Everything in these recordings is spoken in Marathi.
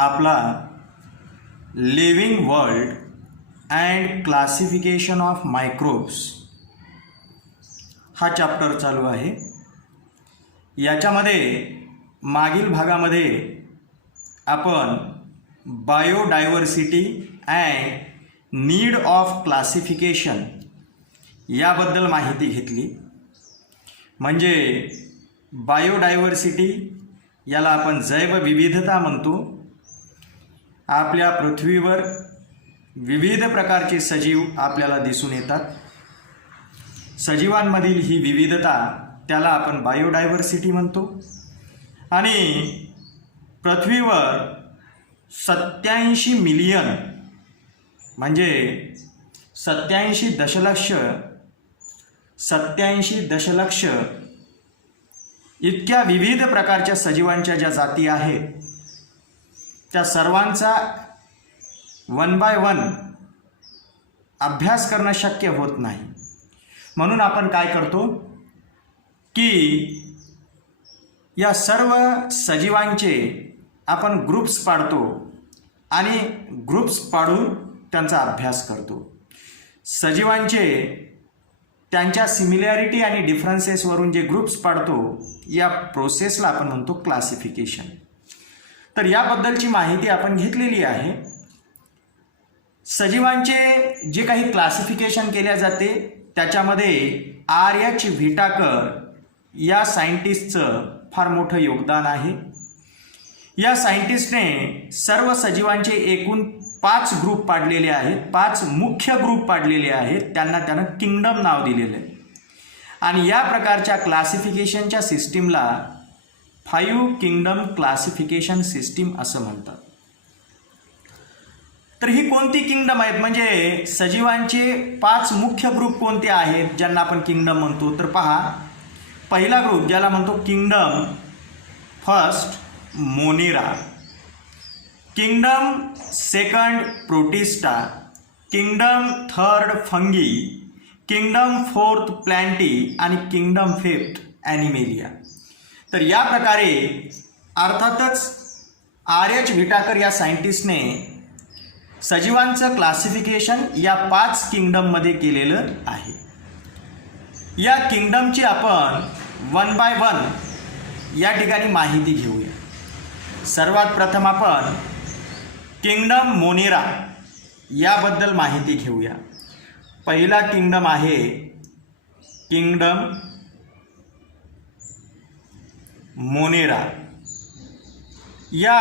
आपला living world and classification of microbes हा चॅप्टर चालू आहे. याच्यामध्ये मागील भागामध्ये आपण biodiversity and need of classification याबद्दल माहिती घेतली. म्हणजे बायोडायव्हर्सिटी याला आपण जैवविविधता म्हणतो. आपल्या पृथ्वीवर विविध प्रकारचे सजीव आपल्याला दिसून येतात. सजीवांमधील ही विविधता त्याला आपण बायोडायव्हर्सिटी म्हणतो. आणि पृथ्वीवर 87 मिलियन म्हणजे 87 दशलक्ष इतक्या विविध प्रकारच्या सजीवांच्या ज्या जाती आहेत त्या सर्वांचा 1 बाय 1 अभ्यास करणं शक्य होत नाही. म्हणून आपण काय करतो की या सर्व सजीवांचे आपण ग्रुप्स पाडतो आणि ग्रुप्स पाडून त्यांचा अभ्यास करतो. सजीवांचे त्यांच्या सिमिलॅरिटी आणि डिफरन्सेसवरून जे ग्रुप्स पाडतो या प्रोसेसला आपण म्हणतो क्लासिफिकेशन. तर याबद्दलची माहिती आपण घेतलेली आहे. सजीवांचे जे काही क्लासिफिकेशन केले जाते त्याच्यामध्ये R.H. व्हिटाकर या सायंटिस्टचं फार मोठं योगदान आहे. या सायंटिस्टने सर्व सजीवांचे एकूण 5 ग्रुप पाडलेले आहेत. 5 मुख्य ग्रुप पाडलेले आहेत. त्यांना त्यानं किंगडम नाव दिलेलं आहे. आणि या प्रकारच्या क्लासिफिकेशनच्या सिस्टीमला 5 किंगडम क्लासिफिकेशन सिस्टीम असं म्हणतात. तर ही कोणती किंगडम आहेत म्हणजे सजीवांचे 5 मुख्य ग्रुप कोणते आहेत ज्यांना आपण किंगडम म्हणतो. तर पहा, पहिला ग्रुप ज्याला म्हणतो kingdom first monera, kingdom second protista, kingdom third fungi, kingdom fourth plantae आणि किंगडम फिफ्थ ॲनिमेलिया. तर या प्रकारे अर्थातच R.H. व्हिटाकर या सायंटिस्टने सजीवांचं क्लासिफिकेशन या 5 किंगडममध्ये केलेलं आहे. या किंगडमची आपण 1 बाय 1 या ठिकाणी माहिती घेऊया. सर्वात प्रथम आपण किंगडम मोनेरा याबद्दल माहिती घेऊया. पहिला किंगडम आहे किंगडम मोनेरा. या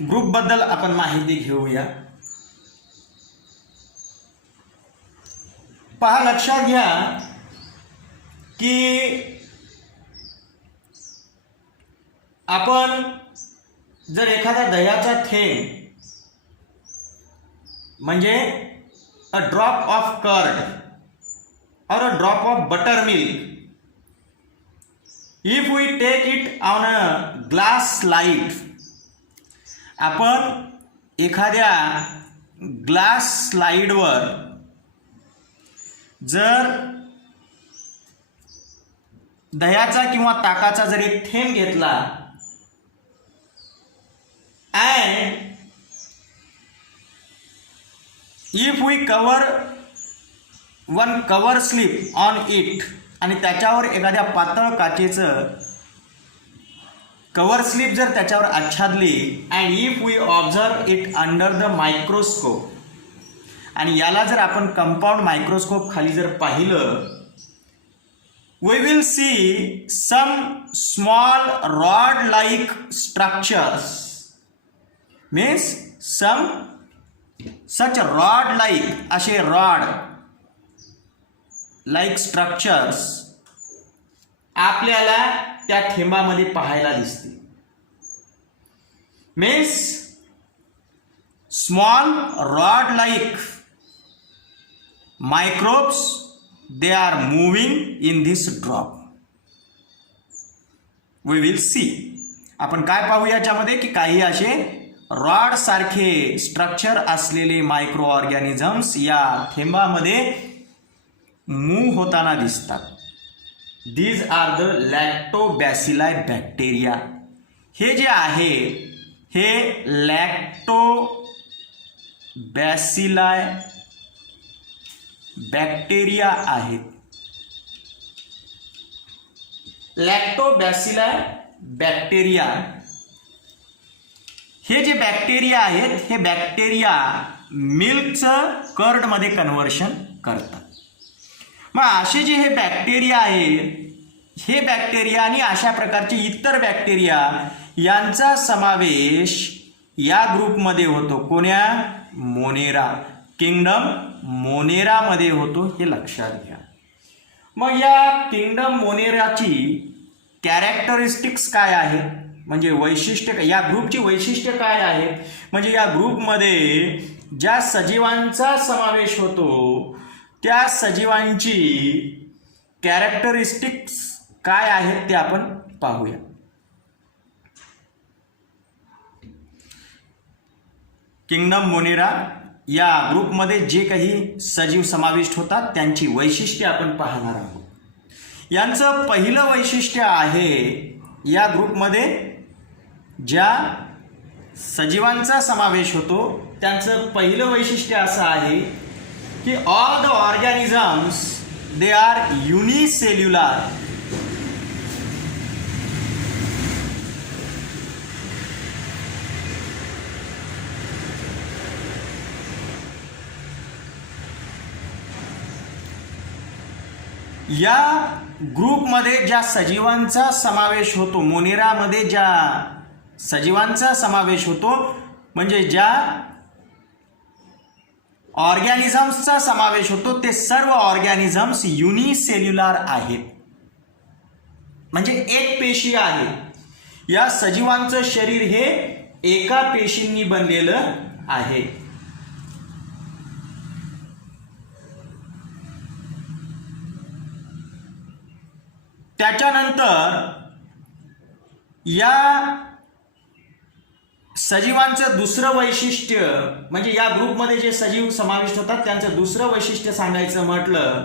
ग्रुपबद्दल आपण माहिती घेऊया. पहा, लक्षात घ्या की आपण जर एखादा दह्याचा थेंब म्हणजे अ ड्रॉप ऑफ कर्ड और a drop of buttermilk, if we take it on a glass slide, आपण एखाद्या ग्लास स्लाइडवर जर दह्याचा किंवा ताकाचा जर एक थेंब घेतला and if we cover one cover slip on it आणि त्याच्यावर एखाद्या पातळ काचेचं कवर स्लिप जर त्याच्यावर आच्छादली and if we observe it under the microscope आणि याला जर आपण कंपाऊंड मायक्रोस्कोप खाली जर पाहिलं, we will see some small rod like structures, means some such rod like असे rod like structures आपल्याला त्या थेंबामध्ये पाहायला दिसतील. means small rod like microbes, they are moving in this drop. we will see. आपण काय पाहू याच्यामध्ये की काही असे रॉड सारखे स्ट्रक्चर असलेले मायक्रो ऑर्गॅनिझम्स या थेंबामध्ये मूव्ह होताना दिसतात. These are the lactobacilli bacteria. हे जे आहे हे लॅक्टोबॅसिलाय बॅक्टेरिया आहेत. लॅक्टोबॅसिलाय बॅक्टेरिया हे जे बॅक्टेरिया आहेत हे बॅक्टेरिया मिल्कचं कर्डमध्ये कन्व्हर्शन करतात. मग असे जे हे बॅक्टेरिया आहेत हे बॅक्टेरिया आणि अशा प्रकारचे इतर बॅक्टेरिया यांचा समावेश या ग्रुपमध्ये होतो. कोण्या? मोनेरा, किंगडम मोनेरामध्ये होतो, हे लक्षात घ्या. मग या किंगडम मोनेराची कॅरेक्टरिस्टिक्स काय आहेत, म्हणजे वैशिष्ट्य, या ग्रुपची वैशिष्ट्य काय आहेत, म्हणजे या ग्रुपमध्ये ज्या सजीवांचा समावेश होतो त्या सजीवांची कॅरेक्टरिस्टिक्स काय आहेत ते आपण पाहूया. किंगडम मोनेरा या ग्रुपमध्ये जे काही सजीव समाविष्ट होतात त्यांची वैशिष्ट्ये आपण पाहणार आहोत. यांचं पहिलं वैशिष्ट्य आहे, या ग्रुपमध्ये ज्या सजीवांचा समावेश होतो त्यांचं पहिलं वैशिष्ट्य असं आहे की all the organisms they are unicellular. या ग्रुपमध्ये ज्या सजीवांचा समावेश होतो, मोनेरामध्ये ज्या सजीवांचा समावेश होतो म्हणजे ज्या ऑर्गॅनिझम्सचा समावेश होतो ते सर्व ऑर्गॅनिझम्स युनिसेल्युलर आहेत, म्हणजे एक पेशी आहे. या सजीवांचं शरीर हे एका पेशींनी बनलेलं आहे. त्याच्यानंतर या सजीवांचं दुसरं वैशिष्ट्य म्हणजे या ग्रुपमध्ये जे सजीव समाविष्ट होतात त्यांचं दुसरं वैशिष्ट्य सांगायचं म्हटलं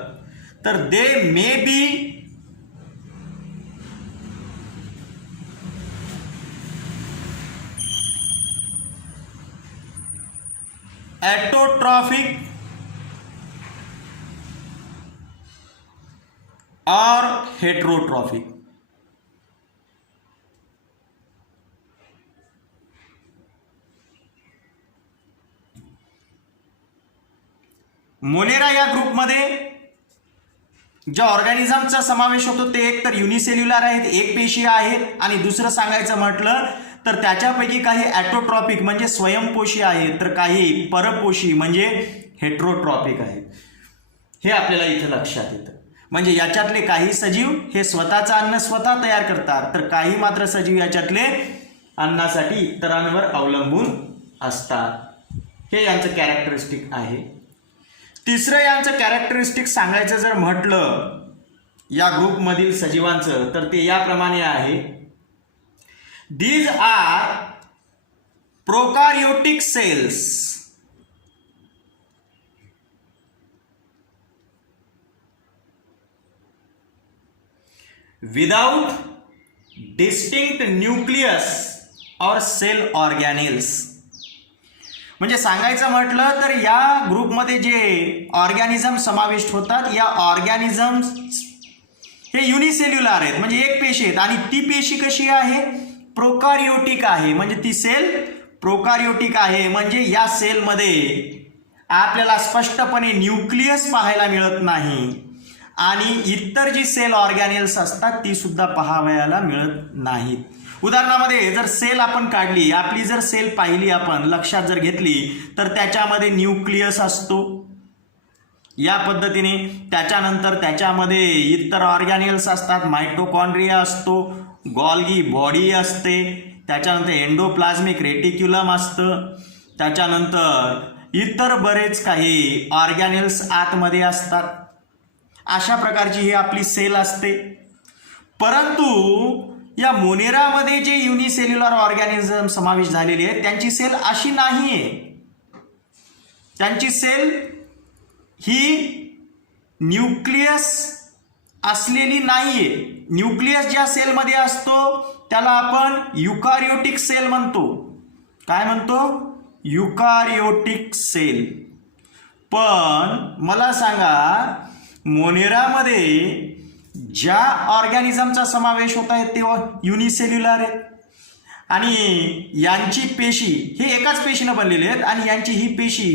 तर दे मे बी ऑटोट्रॉफिक और हेटेरोट्रॉफिक. मोनेरा या ग्रुपमध्ये ज्या ऑर्गॅनिझमचा समावेश होतो ते एक तर युनिसेल्युलर आहेत, एक पेशी आहेत, आणि दुसरं सांगायचं म्हटलं तर त्याच्यापैकी काही ॲटोट्रॉपिक म्हणजे स्वयंपोषी आहेत तर काही परपोषी म्हणजे हेटेरोट्रॉपिक आहेत. हे आपल्याला इथं लक्षात येतं. म्हणजे याच्यातले काही सजीव हे स्वतःचं अन्न स्वतः तयार करतात तर काही मात्र सजीव याच्यातले अन्नासाठी इतरांवर अवलंबून असतात. हे यांचं कॅरेक्टरिस्टिक आहे. तिसरं यांचं कॅरेक्टरिस्टिक सांगायचं जर म्हटलं या ग्रुपमधील सजीवांचं तर ते याप्रमाणे आहे. These are prokaryotic cells. Without distinct nucleus और सेल ऑर्गॅनेल्स. म्हणजे सांगायचं म्हटलं तर या ग्रुपमध्ये जे ऑर्गॅनिझम समाविष्ट होतात या ऑर्गॅनिझम्स हे युनिसेल्युलर आहेत म्हणजे एक पेशी आहेत आणि ती पेशी कशी आहे? प्रोकॅरियोटिक आहे. म्हणजे ती सेल प्रोकॅरियोटिक आहे. म्हणजे या सेलमध्ये आपल्याला स्पष्टपणे न्यूक्लियस पाहायला मिळत नाही आणि इतर जी सेल ऑर्गॅनेल्स असतात ती सुद्धा पाहावयाला मिळत नाहीत. उदाहरणामध्ये जर सेल आपण काढली, आपली जर सेल पाहिली, आपण लक्षात जर घेतली तर त्याच्यामध्ये न्यूक्लियस असतो या पद्धतीने. त्याच्यानंतर त्याच्यामध्ये इतर ऑर्गॅनेल्स असतात, मायटोकॉन्ड्रिया असतो, गॉल्गी बॉडी असते, त्याच्यानंतर एंडोप्लाझ्मिक रेटिक्युलम असतं, त्याच्यानंतर इतर बरेच काही ऑर्गॅनेल्स आतमध्ये असतात. अशा प्रकारची ही आपली सेल असते. परंतु या मोनेरामध्ये जे युनिसेल्युलर ऑर्गॅनिझम समावेश झालेले आहेत त्यांची सेल अशी नाही आहे. त्यांची सेल ही न्यूक्लियस असलेली नाहीये. न्यूक्लियस ज्या सेलमध्ये असतो त्याला आपण युकॅरियोटिक सेल म्हणतो काय म्हणतो? युकॅरियोटिक सेल. पण मला सांगा, मोनेरामध्ये ज्या ऑर्गॅनिझमचा समावेश होत आहे ते युनिसेल्युलर आहेत आणि यांची पेशी हे एकाच पेशीनं बनलेले आहेत आणि यांची ही पेशी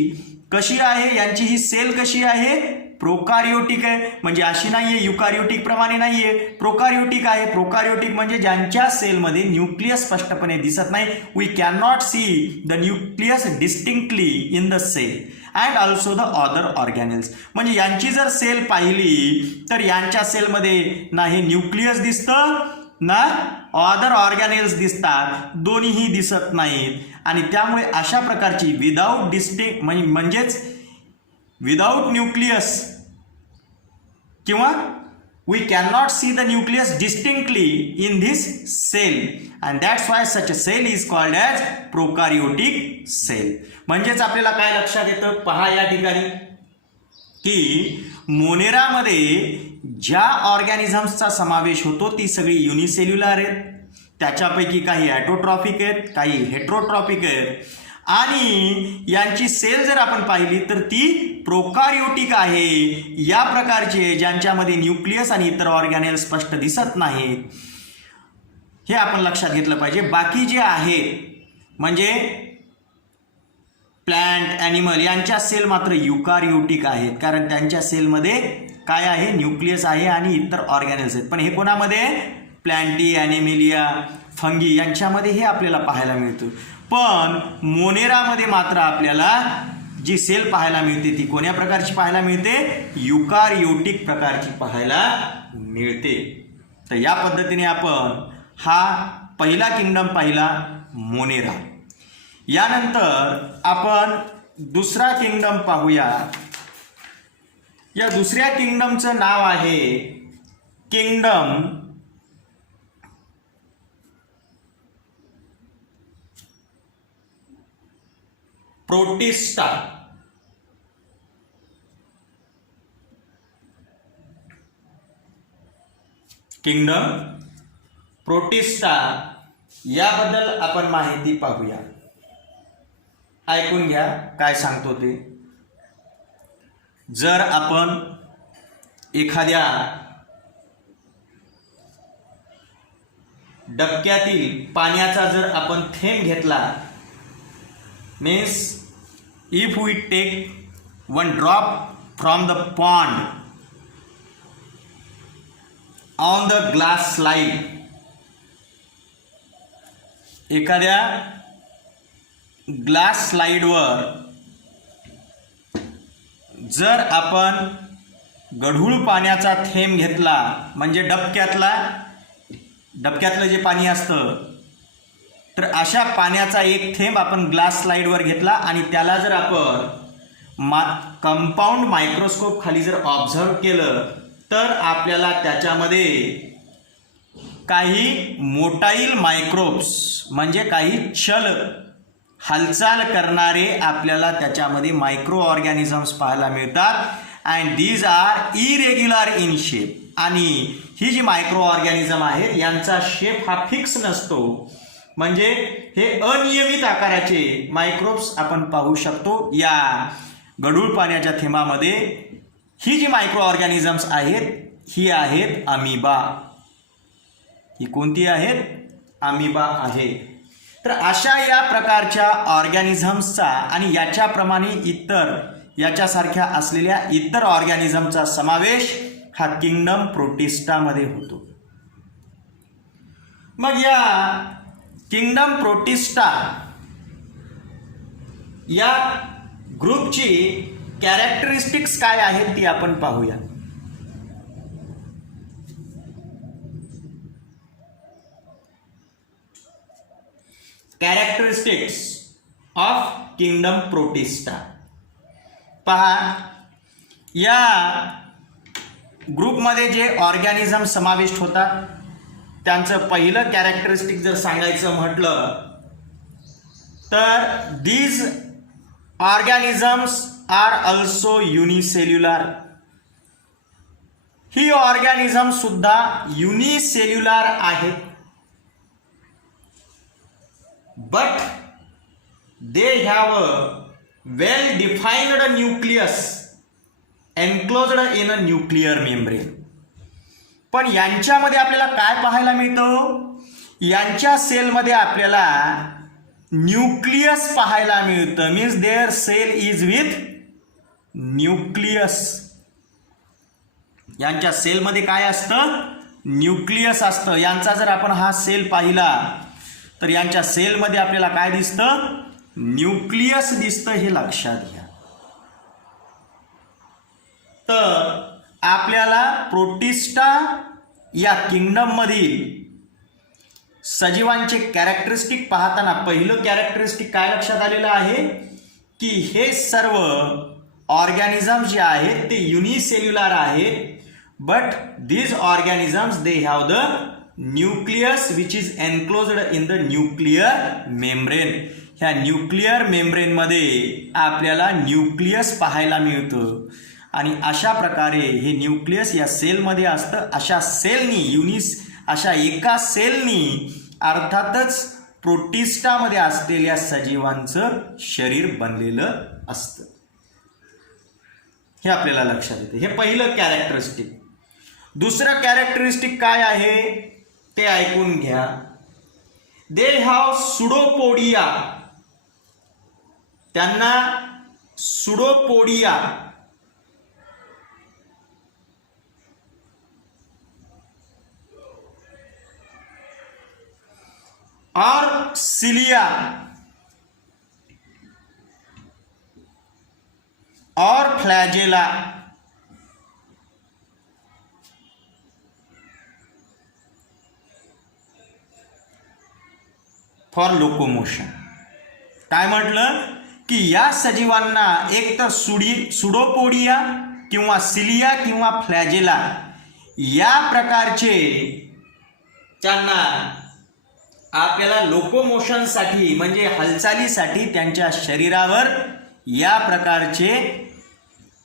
कशी आहे, यांची ही सेल कशी आहे? प्रोकारियोटिक आहे. म्हणजे अशी नाहीये युकॅरियोटिक प्रमाणे नाहीये, प्रोकारियोटिक आहे. प्रोकारियोटिक म्हणजे ज्यांच्या सेलमध्ये न्यूक्लियस स्पष्टपणे दिसत नाही. We can not see the nucleus distinctly in the cell and also the other organelles. म्हणजे यांची जर सेल पाहिली तर यांच्या सेलमध्ये ना हे न्यूक्लियस दिसतं ना अदर ऑर्गॅनेल्स दिसतात, दोन्हीही दिसत नाहीत. आणि त्यामुळे अशा प्रकारची विदाऊट डिस्टिंक्ट म्हणजेच विदाऊट न्यूक्लियस किंवा we can not see the nucleus distinctly in this cell and that's why such a cell is called as prokaryotic cell. म्हणजेच आपल्याला काय लक्षात येतं? पहा या ठिकाणी की मोनेरामध्ये ज्या ऑर्गॅनिझम्सचा समावेश होतो ती सगळी युनिसेल्युलर आहेत. त्याच्यापैकी काही ॲटोट्रॉफिक आहेत, काही हेट्रोट्रॉफिक आहेत आणि यांची सेल जर आपण पाहिली तर ती प्रोकारियोटिक आहे. या प्रकारचे ज्यांच्यामध्ये न्यूक्लियस आणि इतर ऑर्गॅनेल स्पष्ट दिसत नाहीत, हे आपण लक्षात घेतलं पाहिजे. बाकी जे आहे म्हणजे प्लॅन्ट, ॲनिमल यांच्या सेल मात्र युकॅरियोटिक आहेत, कारण त्यांच्या सेलमध्ये काय आहे? न्यूक्लियस आहे आणि इतर ऑर्गॅनेल्स आहेत. पण हे कोणामध्ये? प्लॅन्टी, ॲनिमेलिया, फंगी यांच्यामध्ये हे आपल्याला पाहायला मिळतं. पण मोनेरामध्ये मात्र आपल्याला जी सेल पाहायला मिळते ती कोण्या प्रकारची पाहायला मिळते? युकॅरियोटिक प्रकारची पाहायला मिळते. तर या पद्धतीने आपण हा पहिला किंगडम पाहिला, मोनेरा. यानंतर आपण दुसरा किंगडम पाहूया. या दुसऱ्या किंगडमचं नाव आहे किंगडम प्रोटिस्टा. किंगडम प्रोटिस्टा याबद्दल आपण माहिती पाहूया. ऐकून घ्या काय सांगतो ते. जर आपण एखाद्या डबक्यातील पाण्याचा जर आपण थेंब घेतला, means if we take one drop from the pond on the glass slide, एखाद्या ग्लास स्लाइडवर जर आपण गढूळ पाण्याचा थेंब घेतला, म्हणजे डबक्यातलं जे पाणी असतं, तर अशा पाण्याचा एक थेंब आपण ग्लास स्लाइडवर घेतला आणि त्याला जर आपण कंपाऊंड मायक्रोस्कोप खाली जर ऑब्झर्व केलं तर आपल्याला त्याच्यामध्ये काही मोटाईल मायक्रोब्स म्हणजे काही चल हालचाल करणारे आपल्याला त्याच्यामध्ये मायक्रो ऑर्गॅनिझम्स पाहायला मिळतात. And these are irregular in shape. आणि ही जी मायक्रो ऑर्गॅनिझम आहेत यांचा शेप हा फिक्स नसतो, म्हणजे हे अनियमित आकाराचे मायक्रोब्स आपण पाहू शकतो या गढूळ पाण्याच्या थेंबामध्ये. ही जी मायक्रो ऑर्गॅनिझम्स आहेत ही आहेत अमिबा. ही कोणती आहेत? अमिबा आहे. तर अशा या प्रकारच्या ऑर्गॅनिझम्सचा आणि याच्याप्रमाणे इतर याच्यासारख्या असलेल्या इतर ऑर्गॅनिझमचा समावेश हा किंगडम प्रोटिस्टामध्ये होतो. मग या किंगडम प्रोटिस्टा या ग्रुपची कॅरेक्टरिस्टिक्स काय आहेत ती आपण पाहूया. Characteristics of kingdom protista. पहा, या ग्रुपमध्ये जे ऑर्गॅनिझम समाविष्ट होतात त्यांचं पहिलं कॅरेक्टरिस्टिक जर सांगायचं म्हटलं तर these organisms are also unicellular. ही ऑर्गॅनिझम सुद्धा युनिसेल्युलर आहेत. But they have a well defined nucleus enclosed in a nuclear membrane. पण यांच्यामध्ये आपल्याला काय पाहायला मिळतं? यांच्या सेलमध्ये आपल्याला न्यूक्लियस पाहायला मिळतं. Means their cell is with nucleus. यांच्या सेलमध्ये काय असतं? न्यूक्लियस असतं. यांचा जर आपण हा सेल पाहिला तर यांच्या सेलमध्ये आपल्याला काय दिसतं? न्यूक्लियस दिसतं. हे लक्षात घ्या. तर आपल्याला प्रोटिस्टा या किंगडम मधील सजीवांचे कॅरेक्टरिस्टिक पाहताना पहिलं कॅरेक्टरिस्टिक काय लक्षात आलेलं आहे की हे सर्व ऑर्गॅनिझम जे आहेत ते युनिसेल्युलर आहेत. But these organisms they have the nucleus which is enclosed in the nuclear membrane. ह्या न्यूक्लिअर मेम्ब्रेन मध्ये आपल्याला न्यूक्लियस पाहायला मिळतं आणि अशा प्रकारे हे न्यूक्लियस या सेलमध्ये असतं. अशा एका सेलनी अर्थातच प्रोटिस्टामध्ये असलेल्या सजीवांचं शरीर बनलेलं असतं. हे आपल्याला लक्षात येते. हे पहिलं कॅरेक्टरिस्टिक. दुसरं कॅरेक्टरिस्टिक काय आहे ते ऐकून घ्या. They have pseudopodia. त्यांना सुडोपोडिया और सिलिया और फ्लैजेला फॉर लोकोमोशन. काय म्हटलं की या सजीवांना एक तर सुडोपोडिया किंवा सिलिया किंवा फ्लॅजेला या प्रकारचे त्यांना आपल्याला लोकोमोशनसाठी म्हणजे हालचालीसाठी त्यांच्या शरीरावर या प्रकारचे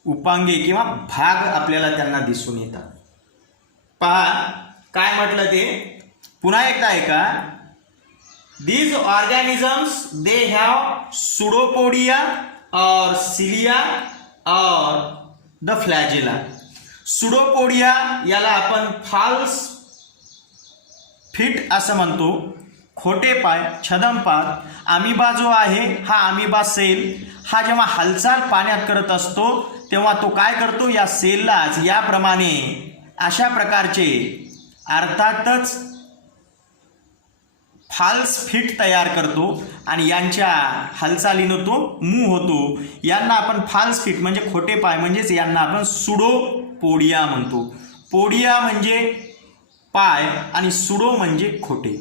उपांगे किंवा भाग आपल्याला त्यांना दिसून येतात. पहा काय म्हटलं ते पुन्हा एकदा ऐका. These organisms they have pseudopodia or cilia or the flagella. Pseudopodia याला आपण फाल्स फिट असं म्हणतो. खोटे पाय, छदमपाद. अमिबा जो आहे हा अमिबा सेल हा जेव्हा हालचाल पाण्यात करत असतो तेव्हा तो काय करतो? या सेललाच याप्रमाणे अशा प्रकारचे अर्थातच फाल्स फिट तयार करतो आणि यांच्या हालचालीनं तो मूव्ह होतो. यांना आपण फाल्स फिट म्हणजे खोटे पाय म्हणजेच यांना आपण सुडोपोडिया म्हणतो. पोडिया म्हणजे पाय आणि सुडो म्हणजे खोटे.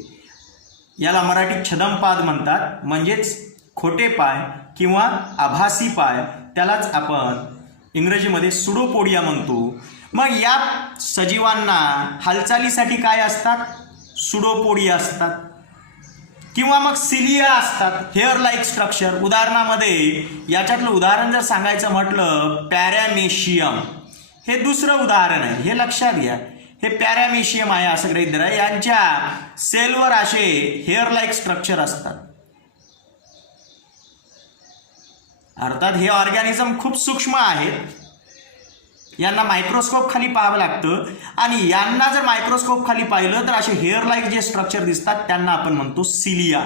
याला मराठीत छदमपाद म्हणतात म्हणजेच खोटे पाय किंवा आभासी पाय. त्यालाच आपण इंग्रजीमध्ये सुडोपोडिया म्हणतो. मग या सजीवांना हालचालीसाठी काय असतात? सुडोपोडिया असतात किंवा मग सिलिया असतात. Hair like structure. उदाहरणामध्ये याच्यातलं उदाहरण जर सांगायचं म्हटलं पॅरामेशियम हे दुसरं उदाहरण आहे. हे लक्षात घ्या. हे पॅरामेशियम आहे असं गृहीत धरा. यांच्या सेलवर असे हेअर लाईक स्ट्रक्चर असतात. अर्थात हे ऑर्गॅनिझम खूप सूक्ष्म आहेत. यांना मायक्रोस्कोप खाली पाहावं लागतं आणि यांना जर मायक्रोस्कोप खाली पाहिलं तर असे हेअर लाईक जे स्ट्रक्चर दिसतात त्यांना आपण म्हणतो सिलिया.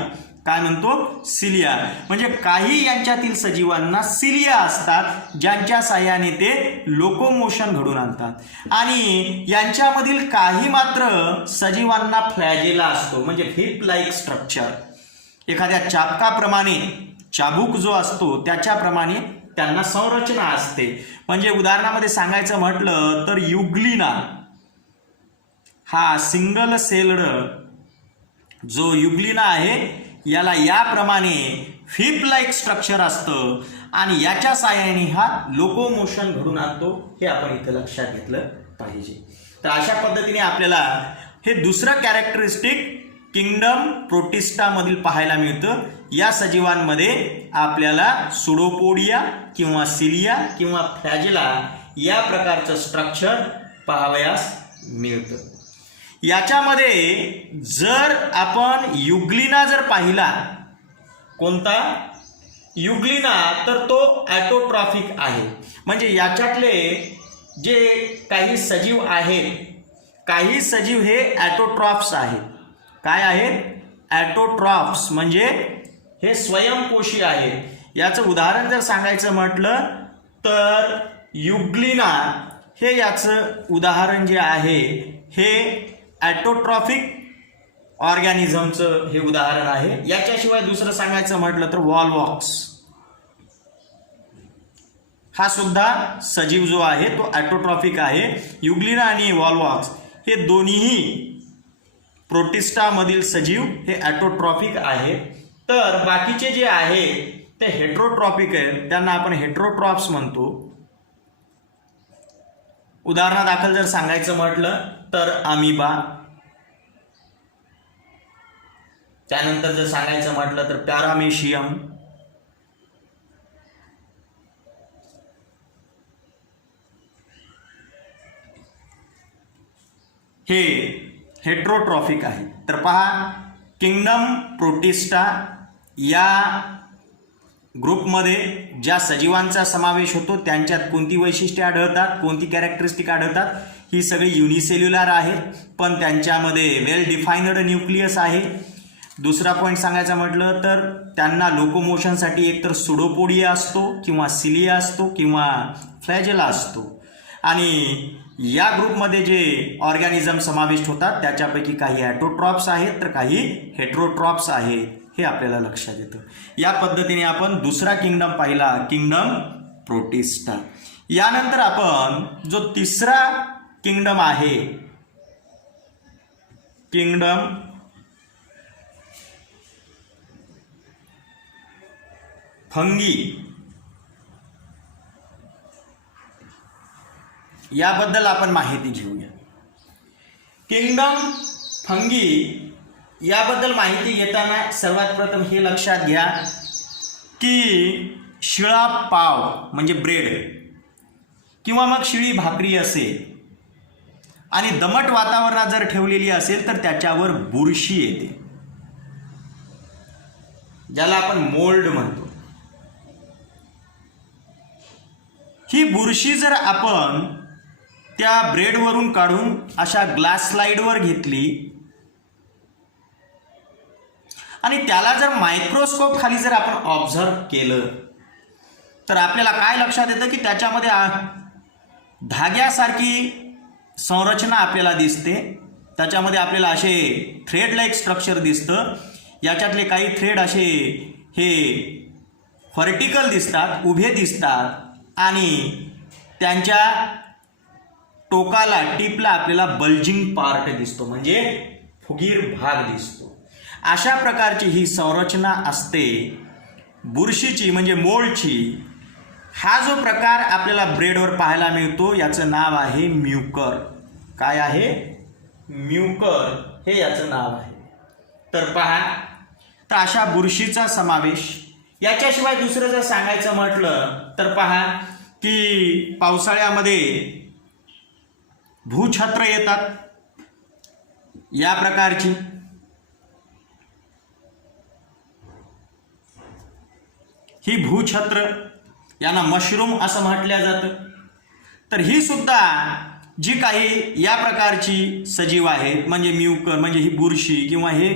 काय म्हणतो? सिलिया. म्हणजे काही यांच्यातील सजीवांना सिलिया असतात ज्यांच्या साह्याने ते लोकोमोशन घडून आणतात आणि यांच्यामधील काही मात्र सजीवांना फ्लॅजेला असतो म्हणजे व्हिप लाईक स्ट्रक्चर. एखाद्या चाबकाप्रमाणे चाबूक जो असतो त्याच्याप्रमाणे त्यांना संरचना असते. म्हणजे उदाहरणामध्ये सांगायचं म्हटलं तर युग्लिना हा सिंगल सेल्ड जो युग्लिना आहे याला याप्रमाणे व्हिप लाईक स्ट्रक्चर असतं आणि याच्या साहाय्याने हा लोकोमोशन घडून आणतो. हे आपण इथे लक्षात घेतलं पाहिजे. तर अशा पद्धतीने आपल्याला हे दुसरं कॅरेक्टरिस्टिक किंगडम प्रोटिस्टामधील पाहायला मिळतं. या सजीवांमध्ये आपल्याला सुडोपोडिया किंवा सिलिया किंवा फ्लॅजेला या प्रकारचं स्ट्रक्चर पाहावयास मिळतं. याच्यामध्ये जर आपण युग्लिना जर पाहिला कोणता युग्लिना तर तो ॲटोट्रॉफिक आहे. म्हणजे याच्यातले जे काही सजीव आहेत, काही सजीव हे ॲटोट्रॉफ्स आहेत. काय आहेत? ॲटोट्रॉफ्स म्हणजे हे स्वयंपोषी आहेत. याचं उदाहरण जर सांगायचं म्हटलं तर युग्लिना हे याचं उदाहरण जे आहे हे ॲटोट्रॉफिक ऑर्गॅनिझमचं हे उदाहरण आहे. याच्याशिवाय दुसरं सांगायचं म्हटलं तर वॉलवॉक्स हा सुद्धा सजीव जो आहे तो ॲटोट्रॉफिक आहे. युग्लिना आणि वॉलवॉक्स हे दोन्हीही प्रोटिस्टामधील सजीव हे ॲटोट्रॉफिक आहेत. तर बाकीचे जे आहे ते हेट्रोट्रॉफिक आहेत, त्यांना आपण हेट्रोट्रॉफ्स म्हणतो. उदाहरणादाखल जर सांगायचं म्हटलं तर अमिबा, त्यानंतर जर सांगायचं म्हटलं तर पॅरामेशियम, हे हेट्रोट्रॉफिक आहे. तर पहा, किंगडम प्रोटिस्टा या ग्रुपमध्ये ज्या सजीवांचा समावेश होतो त्यांच्यात कोणती वैशिष्ट्ये आढळतात, कोणती कॅरेक्टरिस्टिक आढळतात, ही सगळी युनिसेल्युलर आहेत, पण त्यांच्यामध्ये वेल डिफाईन्ड न्यूक्लियस आहे. दुसरा पॉईंट सांगायचा म्हटलं तर त्यांना लोकोमोशनसाठी एकतर सुडोपोडिया असतो किंवा सिलिया असतो किंवा फ्लॅजेला असतो. आणि या ग्रुपमध्ये जे ऑर्गॅनिझम समाविष्ट होतात त्याच्यापैकी काही ॲटोट्रॉप्स आहेत तर काही हेट्रोट्रॉप्स आहेत, हे आपल्याला लक्षात येतं. या पद्धतीने आपण दुसरा किंगडम पाहिला, किंगडम प्रोटिस्टा. यानंतर आपण जो तिसरा किंगडम आहे, किंगडम फंगी, याबद्दल आपण माहिती घेऊया. किंगडम फंगी याबद्दल माहिती घेताना सर्वात प्रथम हे लक्षात घ्या की शिळा पाव म्हणजे ब्रेड किंवा मग शिळी भाकरी असेल आणि दमट वातावरणात जर ठेवलेली असेल तर त्याच्यावर बुरशी येते, ज्याला आपण मोल्ड म्हणतो. ही बुरशी जर आपण त्या ब्रेडवरून काढून अशा ग्लास स्लाइडवर घेतली आणि त्याला जर मायक्रोस्कोप खाली जर आपण ऑब्झर्व केलं तर आपल्याला काय लक्षात येतं की त्याच्यामध्ये धाग्यासारखी संरचना आपल्याला दिसते. त्याच्यामध्ये आपल्याला असे थ्रेड लाईक स्ट्रक्चर दिसतं. याच्यातले काही थ्रेड असे हे व्हर्टिकल दिसतात, उभे दिसतात आणि त्यांच्या टोकाला टिपला आपल्याला बल्जिंग पार्ट दिसतो म्हणजे फुगीर भाग दिसतो. अशा प्रकारची ही संरचना असते बुरशीची म्हणजे मोल्डची. हा जो प्रकार आपल्याला ब्रेडवर पाहायला मिळतो याचं नाव आहे म्युकर. काय आहे? म्युकर हे याचं नाव आहे. तर पहा, तर अशा बुरशीचा समावेश. याच्याशिवाय दुसरं जर सांगायचं म्हटलं तर पहा की पावसाळ्यामध्ये भूछत्र येतात या प्रकारची. ही भूछत्र यांना मशरूम असं म्हटलं जातं. तर ही सुद्धा जी काही या प्रकारची सजीव आहेत म्हणजे म्युकर म्हणजे ही बुरशी किंवा हे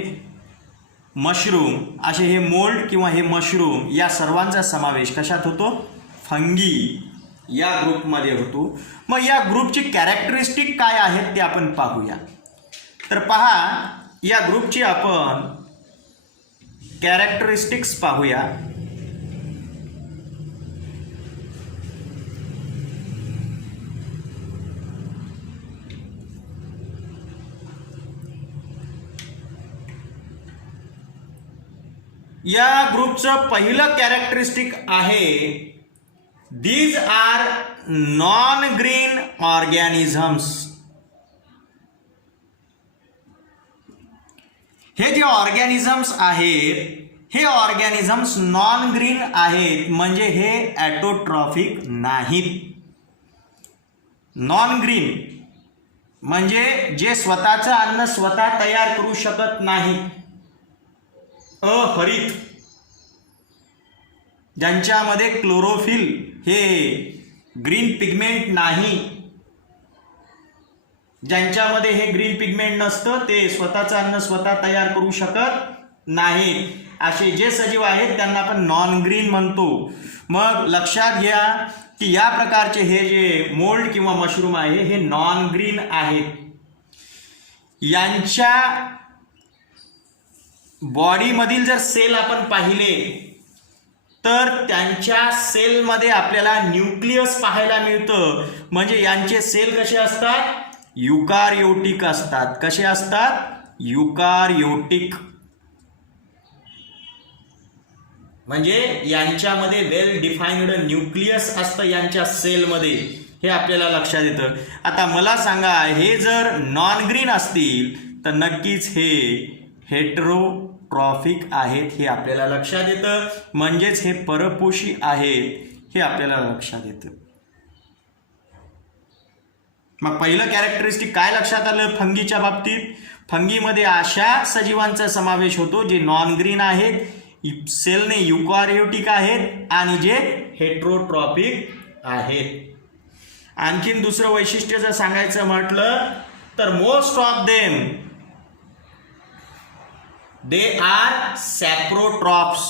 मशरूम, असे हे मोल्ड किंवा हे मशरूम या सर्वांचा समावेश कशात होतो? फंगी या ग्रुपमध्ये होतो. मग या ग्रुपची कॅरेक्टरिस्टिक काय आहेत ते आपण पाहूया. तर पहा, या ग्रुपची आपण कॅरेक्टरिस्टिक्स पाहूया. या ग्रुपचं पहिलं कॅरेक्टरिस्टिक आहे these are non green organisms. हे जे ऑर्गॅनिझम्स आहेत हे ऑर्गॅनिझम्स नॉन ग्रीन आहेत म्हणजे हे ॲटोट्रॉफिक नाहीत. नॉन ग्रीन म्हणजे जे स्वतःचं अन्न स्वतः तयार करू शकत नाही, अहरित. ज्यांच्यामध्ये क्लोरोफिल हे ग्रीन पिगमेंट नाही, ज्यांच्यामध्ये हे ग्रीन पिगमेंट नसतं, ते स्वतःचं अन्न स्वतः तयार करू शकत नाहीत, असे जे सजीव आहेत त्यांना आपण नॉन ग्रीन म्हणतो. मग लक्षात घ्या की या प्रकारचे हे जे मोल्ड किंवा मशरूम आहे हे नॉन ग्रीन आहेत. यांच्या बॉडीमधील जर सेल आपण पाहिले तर त्यांच्या सेलमध्ये आपल्याला न्यूक्लियस पाहायला मिळतं. म्हणजे यांचे सेल कसे असतात? युकार्योटिक असतात. कसे असतात? युकार्योटिक. म्हणजे यांच्यामध्ये वेल डिफाइन्ड न्यूक्लियस असतं यांच्या सेलमध्ये, हे आपल्याला लक्षात येतं. आता मला सांगा, हे जर नॉन ग्रीन असतील तर नक्कीच हे हेटेरोट्रॉफिक आहेत, हे आपल्याला लक्षात येतं. म्हणजेच हे परपोषी आहेत, हे आपल्याला लक्षात येतं. मग पहिलं कॅरेक्टरिस्टिक काय लक्षात आलं फंगीच्या बाबतीत? फंगीमध्ये अशा सजीवांचा समावेश होतो जे नॉन ग्रीन आहेत, सेलने युकॅरियोटिक आहेत आणि जे हेटेरोट्रॉपिक आहेत. आणखीन दुसरं वैशिष्ट्य जर सांगायचं म्हटलं तर most of them they are saprotrophs.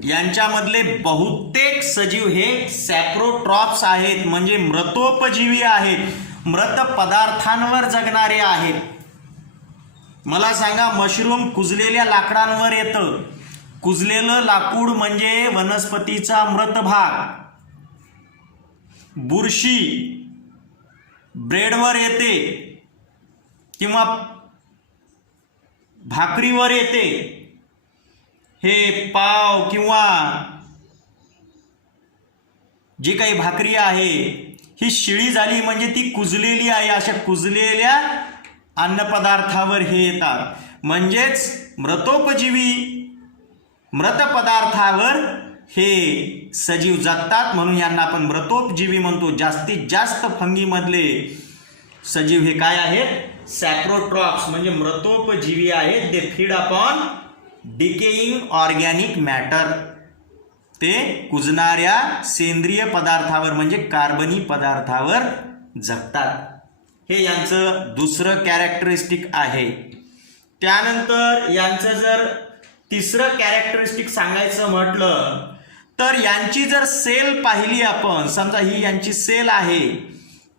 यांच्यामधले बहुतेक सजीव हे सॅप्रोट्रॉप्स आहेत, म्हणजे मृतोपजीवी आहेत, मृत पदार्थांवर जगणारे आहेत. मला सांगा, मशरूम कुजलेल्या लाकडांवर येतं. कुजलेलं लाकूड म्हणजे वनस्पतीचा मृत भाग. बुरशी ब्रेडवर येते किंवा भाकरीवर येते. हे पाव किंवा जी काही भाकरी आहे ही शिळी झाली म्हणजे ती कुजलेली आहे. अशा कुजलेल्या अन्नपदार्थावर हे येतात. म्हणजेच मृतोपजीवी मृत पदार्थावर हे सजीव जगतात, म्हणून यांना आपण मृतोपजीवी म्हणतो. जास्तीत जास्त फंगीमधले सजीव हे काय आहेत? सॅप्रोट्रॉप्स, म्हणजे मृतोपजीवी आहेत. They feed upon decaying organic matter. ते कुजणाऱ्या सेंद्रिय पदार्थावर म्हणजे कार्बनी पदार्थावर जगतात. हे यांचं दुसरं कॅरेक्टरिस्टिक आहे. त्यानंतर यांचं जर तिसरं कॅरेक्टरिस्टिक सांगायचं म्हटलं तर यांची जर सेल पाहिली आपण, समजा ही यांची सेल आहे,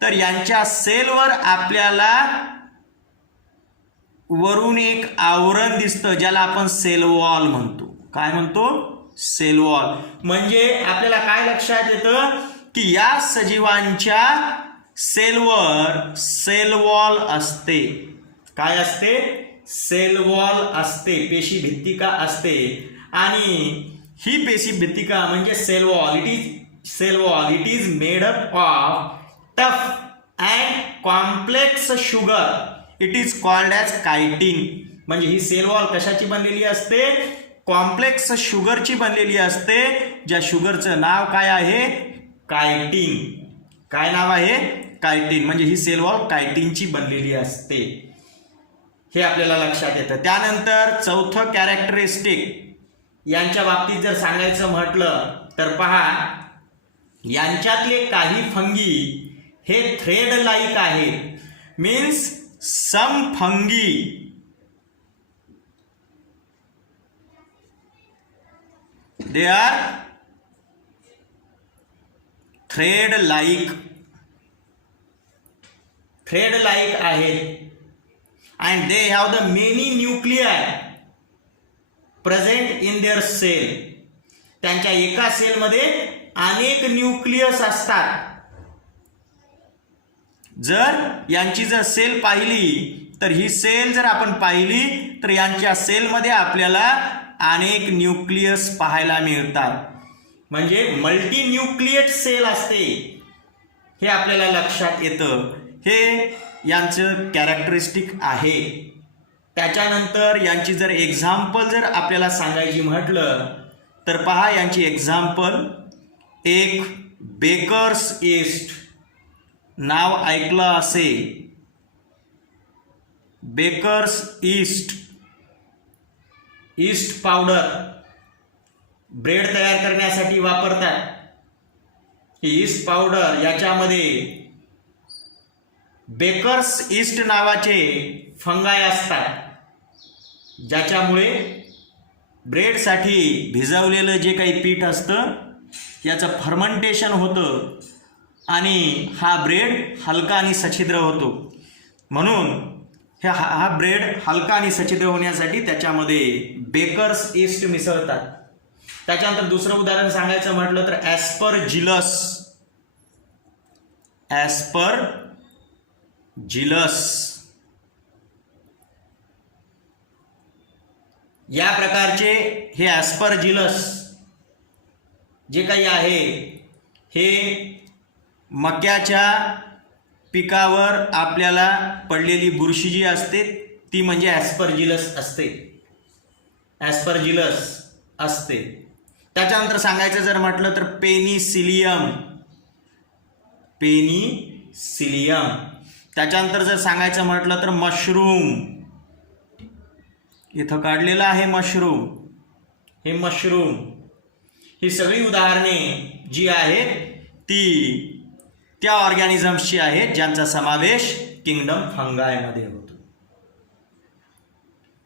तर यांच्या सेलवर आपल्याला वरून एक आवरण दिसतं ज्याला आपण सेल वॉल म्हणतो. काय म्हणतो? Cell wall. म्हणजे आपल्याला काय लक्षात येतं की या सजीवांच्या सेलवर सेल वॉल असते. काय असते? सेल वॉल असते, पेशी भित्तिका असते. आणि ही पेशी भित्तिका म्हणजे cell wall, it is made up of tough and complex sugar. It is called as chitin. म्हणजे ही सेल वॉल कशाची बनलेली असते? कॉम्प्लेक्स शुगरची बनलेली असते, ज्या शुगरचं नाव काय आहे? कायटिन. काय नाव आहे? कायटिन. म्हणजे ही सेल वॉल कायटिनची बनलेली असते, हे आपल्याला लक्षात येतं. त्यानंतर चौथं कॅरेक्टरिस्टिक यांच्या बाबतीत जर सांगायचं म्हटलं तर पहा, यांच्यातले काही फंगी हे थ्रेड लाईक आहेत. Means some fungi they are thread like आहेत. and they have the many nuclei present in their cell. त्यांच्या एका सेलमध्ये अनेक न्यूक्लियस असतात. जर यांची जर सेल पाहिली तर ही सेल जर आपण पाहिली तर यांच्या सेलमध्ये आपल्याला अनेक न्यूक्लियस पाहायला मिळतात. म्हणजे मल्टी न्यूक्लिएट सेल असते, हे आपल्याला लक्षात येतं. हे यांचं कॅरेक्टरिस्टिक आहे. त्याच्यानंतर यांची जर एक्झाम्पल जर आपल्याला सांगायची म्हटलं तर पहा, यांची एक्झाम्पल, एक बेकर्स ईस्ट नाव ऐकलं असेल. Bakers yeast yeast powder bread तयार करण्यासाठी वापरतात. ही ईस्ट पावडर याच्यामध्ये बेकर्स ईस्ट नावाचे फंगाय असतात, ज्याच्यामुळे ब्रेडसाठी भिजवलेलं जे काही पीठ असतं याचं फर्मेंटेशन होतं आणि हा ब्रेड हलका आणि सच्छिद्र होतो. म्हणून हा ब्रेड हलका आणि सच्छिद्र होण्यासाठी त्याच्यामध्ये बेकर्स ईस्ट मिसळतात. त्याच्यानंतर दुसरं उदाहरण सांगायचं म्हटलं तर ॲस्परजिलस या प्रकारचे हे ॲस्परजिलस जे काही आहे हे मक्याच्या पिकावर आपल्याला पडलेली बुरशी जी असते ती म्हणजे ॲस्परजिलस असते. त्याच्यानंतर सांगायचं जर म्हटलं तर पेनिसिलियम. त्याच्यानंतर जर सांगायचं म्हटलं तर मशरूम, इथं काढलेलं आहे मशरूम, हे मशरूम. ही सगळी उदाहरणे जी आहेत ती त्या ऑर्गॅनिझम्सची आहेत ज्यांचा समावेश किंगडम फंगायमध्ये होतो.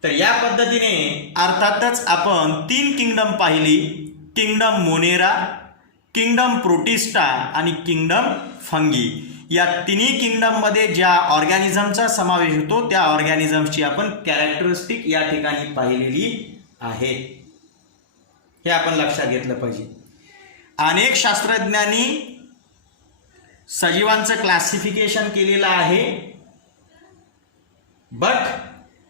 तर या पद्धतीने अर्थातच आपण 3 किंगडम पाहिली, किंगडम मोनेरा, किंगडम प्रोटिस्टा आणि किंगडम फंगी. या तिन्ही किंगडममध्ये ज्या ऑर्गॅनिझमचा समावेश होतो त्या ऑर्गॅनिझम्सची आपण कॅरेक्टरिस्टिक या ठिकाणी पाहिलेली आहे. हे आपण लक्षात घेतलं पाहिजे. अनेक शास्त्रज्ञांनी सजीवांचं क्लासिफिकेशन केलेलं आहे, but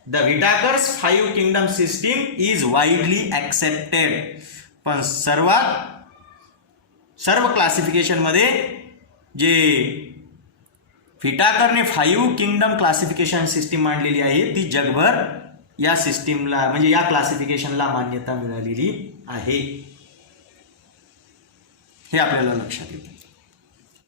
the Whittaker's 5 kingdom system is widely accepted. पण सर्व क्लासिफिकेशनमध्ये जे व्हिटाकरने 5 किंगडम क्लासिफिकेशन सिस्टीम मांडलेली आहे ती जगभर या सिस्टीमला म्हणजे या क्लासिफिकेशनला मान्यता मिळालेली आहे. हे आपल्याला लक्षात येतं.